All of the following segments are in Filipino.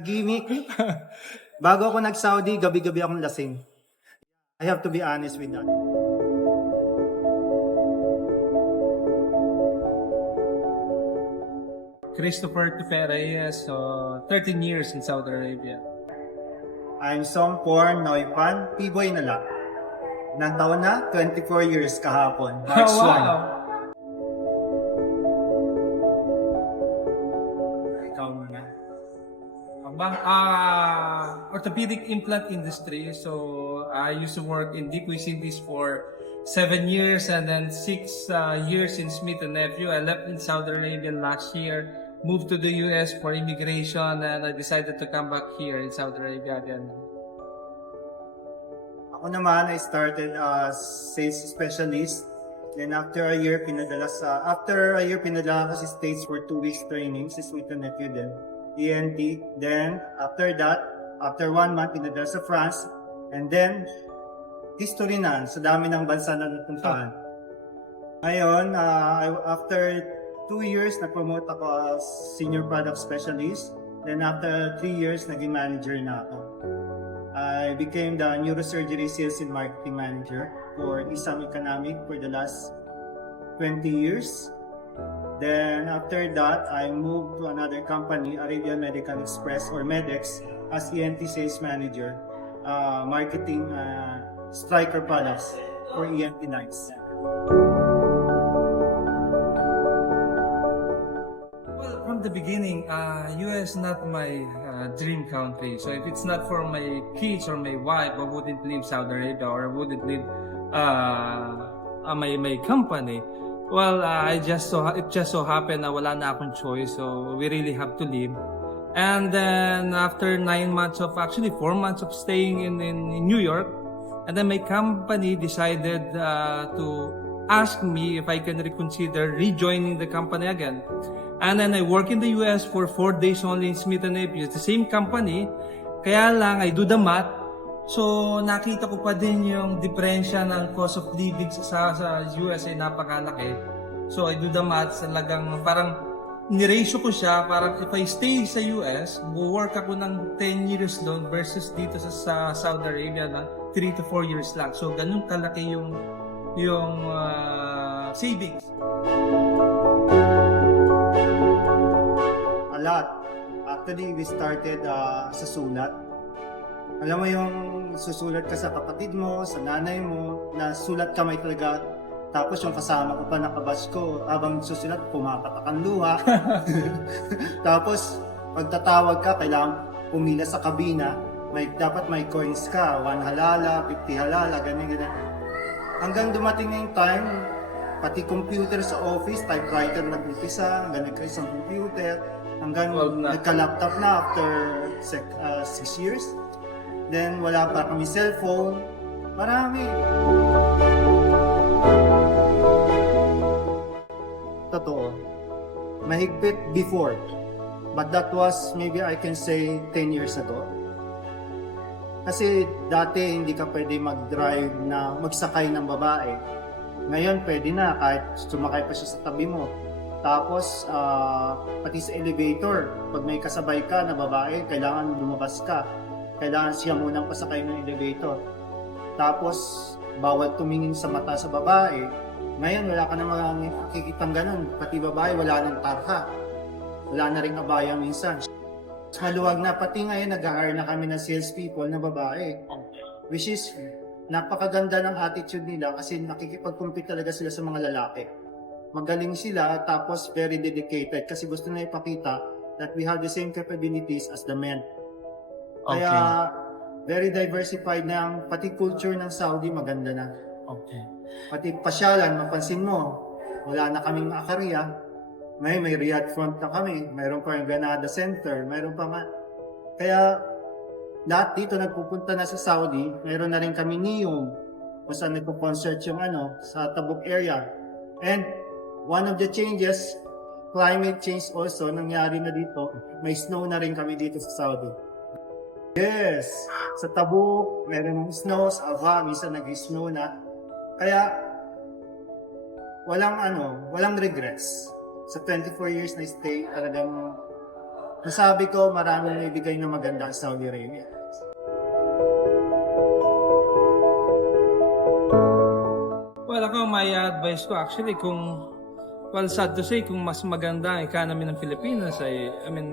Gimmick. Bago ako nag-Saudi, gabi-gabi akong lasing. I have to be honest with that. Christopher Reyes, 13 years in Saudi Arabia. I'm Songpor Noipan, P-boy na lang. Nang taon na? 24 years kahapon. March 1. Ikaw muna. Orthopedic implant industry. So I used to work in Deep Cities for 7 years and then 6 years in Smith & Nephew. I left in Saudi Arabia last year, moved to the US for immigration, and I decided to come back here in Saudi Arabia again. Ako naman, I started as sales specialist. Then after a year, pinadala ko sa States for 2 weeks training sa Smith & Nephew din. ENT. Then, after that, after 1 month, pinadala sa France. And then, history na, sa dami ng bansa na napuntahan. Ngayon, after 2 years, nag-promote ako as Senior Product Specialist. Then after 3 years, naging manager na ako. I became the Neurosurgery Sales and Marketing Manager for Isam Economic for the last 20 years. Then after that, I moved to another company, Arabian Medical Express or MEDEX, as ENT Sales Manager, marketing Striker products for ENT knives. Well, from the beginning, US not my dream country. So if it's not for my kids or my wife, I wouldn't leave Saudi Arabia or I wouldn't leave my company. Well, it just so happened na wala na akong choice, so we really have to leave. And then after 4 months of staying in New York, and then my company decided to ask me if I can reconsider rejoining the company again. And then I work in the US for 4 days only in Smith & Nephew. It's the same company, kaya lang I do the math. So nakita ko pa din yung diferensya ng cost of living sa US ay napakalaki. So I do the math, talagang parang niratio ko siya, parang if I stay sa US, work ako ng 10 years doon versus dito sa Saudi Arabia na 3 to 4 years lang. So ganun kalaki yung savings. A lot. Actually, we started sa sulat. Alam mo yung susulat ka sa kapatid mo, sa nanay mo, na sulat kamay talaga. Tapos yung kasama ko pa nakabas ko, habang susulat, pumapatak ang luha. Tapos, pagtatawag ka, kailangan pumila sa kabina. Dapat may coins ka, 1 halala, 50 halala, ganyan. Hanggang dumating na yung time, pati computer sa office, typewriter nag-umpisa, hanggang nagka-isang computer, hanggang nagka-laptop na after 6 years. Then, wala pa kami cellphone. Marami. Totoo. Mahigpit before. But that was, maybe I can say, 10 years ago. Kasi dati hindi ka pwede mag-drive na magsakay ng babae. Ngayon pwede na kahit sumakay pa siya sa tabi mo. Tapos, pati sa elevator, pag may kasabay ka na babae, kailangan lumabas ka. Kailangan siya munang pasakay ng elevator. Tapos, bawal tumingin sa mata sa babae. Ngayon, wala ka na makikitang ganun. Pati babae, wala nang tarha. Wala na rin abaya minsan. Maluwag na. Pati ngayon, nag-hire na kami ng salespeople na babae. Which is, napakaganda ng attitude nila kasi nakikipag-compete talaga sila sa mga lalaki. Magaling sila, tapos very dedicated kasi gusto na ipakita that we have the same capabilities as the men. Kaya, very diversified na ang pati culture ng Saudi, maganda na. Okay. Pati pasyalan, mapansin mo, wala na kaming Akaria. May Riyadh front na kami. Mayroon pa yung Granada Center. Mayroon pa nga. Kaya, lahat dito nagpupunta na sa Saudi. Mayroon na rin kami Neom. Kung saan nagpo-concert yung sa Tabuk area. And, one of the changes, climate change also, nangyari na dito. May snow na rin kami dito sa Saudi. Yes, sa Tabuk, meron ng snow, sa Ava, minsan nag-snow na. Kaya, walang regrets. Sa 24 years na stay, talagang Nasabi ko, maraming ibigay na maganda sa Saudi Arabia. Well, ako, my advice ko actually well, sad to say, kung mas maganda ang economy ng Pilipinas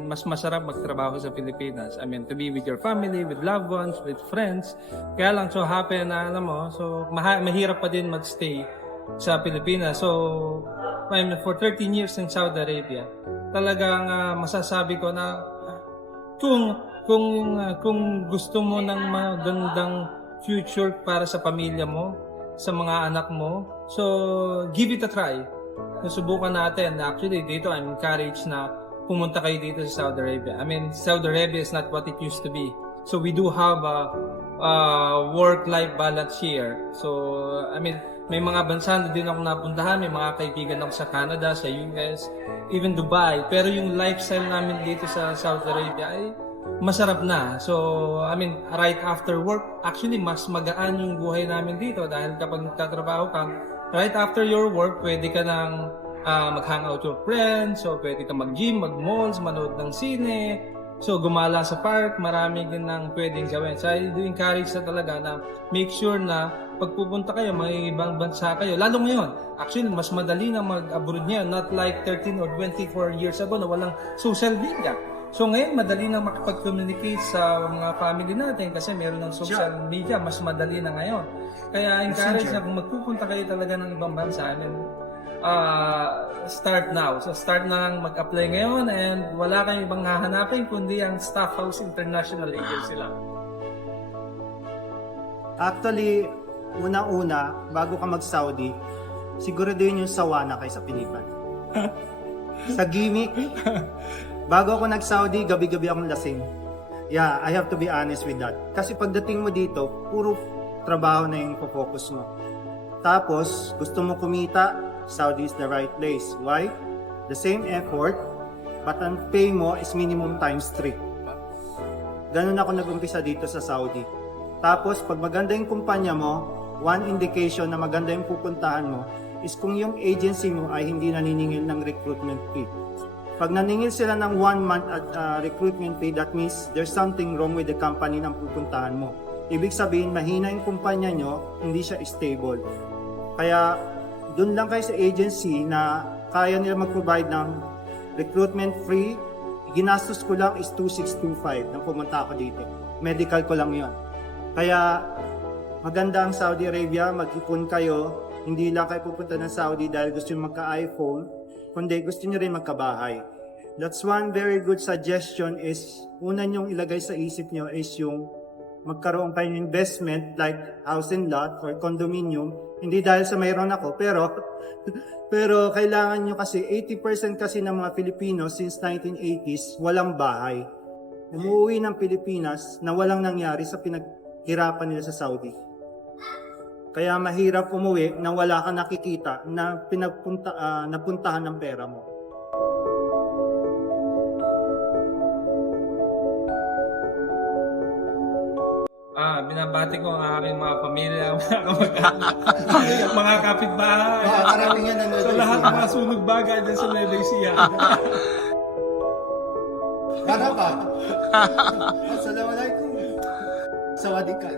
mas masarap magtrabaho sa Pilipinas. To be with your family, with loved ones, with friends. Kaya lang, so happen na, mahirap pa din magstay sa Pilipinas. So, for 13 years in Saudi Arabia, talagang masasabi ko na kung gusto mo ng magandang future para sa pamilya mo, sa mga anak mo, so give it a try. Subukan natin. Actually, dito I'm encouraged na pumunta kayo dito sa Saudi Arabia. Saudi Arabia is not what it used to be. So we do have a work-life balance here. So, may mga bansa na din ako napuntahan, may mga kaibigan ako sa Canada, sa US, even Dubai. Pero yung lifestyle namin dito sa Saudi Arabia ay masarap na. So, right after work, actually mas magaan yung buhay namin dito dahil kapag nagtatrabaho ka, right after your work, pwede ka nang mag-hangout your friends, so pwede ka mag-gym, mag-malls, manood ng sine, so gumala sa park, marami din nang pwedeng gawin. So I do encourage na talaga na make sure na pagpupunta kayo, may ibang bansa kayo, lalo ngayon, actually mas madali na mag-abroad niya, not like 13 or 24 years ago na walang social media. So ngayon, madali na makipag-communicate sa mga family natin kasi meron ng social media, mas madali na ngayon. Kaya encourage na kung magpupunta kayo talaga ng ibang bansa, start now. So start na lang mag-apply ngayon and wala kayong ibang hahanapin kundi ang Staff House International Agency lang. Actually, una-una, bago ka mag-Saudi, siguro din yung sawa na kayo sa Pilipan. Sa gimmick, bago ako nag-Saudi, gabi-gabi akong lasing. Yeah, I have to be honest with that. Kasi pagdating mo dito, puro trabaho na yung focus mo. Tapos, gusto mo kumita, Saudi is the right place. Why? The same effort, but ang pay mo is minimum times 3. Ganun ako nag-umpisa dito sa Saudi. Tapos, pag maganda yung kumpanya mo, one indication na maganda yung pupuntahan mo is kung yung agency mo ay hindi naniningil ng recruitment fee. Pag naningil sila ng 1 month recruitment fee, that means there's something wrong with the company na pupuntahan mo. Ibig sabihin, mahina yung kumpanya nyo, hindi siya stable. Kaya, doon lang kayo sa agency na kaya nila mag-provide ng recruitment free. Ginastos ko lang is 2,625 nang pumunta ako dito. Medical ko lang yon. Kaya, maganda ang Saudi Arabia, mag-ipon kayo. Hindi lang kayo pupunta ng Saudi dahil gusto nyo magka-iPhone, kundi gusto nyo rin magkabahay. That's one very good suggestion is, una nyong ilagay sa isip nyo is yung magkaroon kayo ng investment like house and lot or condominium. Hindi dahil sa mayroon ako, pero kailangan nyo kasi 80% kasi ng mga Pilipino since 1980s walang bahay. Umuwi ng Pilipinas na walang nangyari sa pinaghirapan nila sa Saudi. Kaya mahirap umuwi na wala kang nakikita na napuntahan ng pera mo. Binabati ko ang aking mga pamilya, mga kapitbahay, sa lahat ng mga sunog bagay dyan sa Nueva Ecija. Harap ka. Assalamualaikum. Sawadee ka.